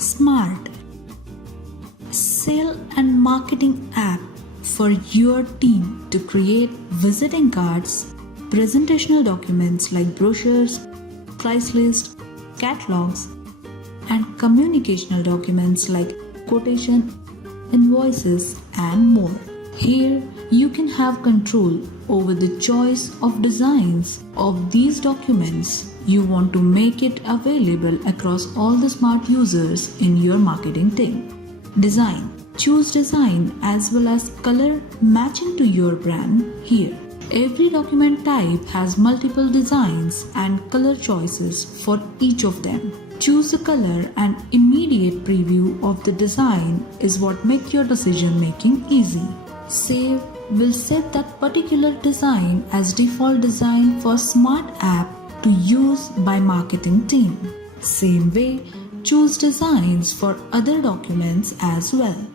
Smart Sale and marketing app for your team to create visiting cards, presentational documents like brochures, price lists, catalogs, and communicational documents like cotation, invoices, and more. Here, you can have control over the choice of designs of these documents. You want to make it available across all the smart users in your marketing team. Design. Choose design as well as color matching to your brand here. Every document type has multiple designs and color choices for each of them. Choose the color and immediate preview of the design is what makes your decision making easy. Save will set that particular design as default design for smart app to use by marketing team. Same way, choose designs for other documents as well.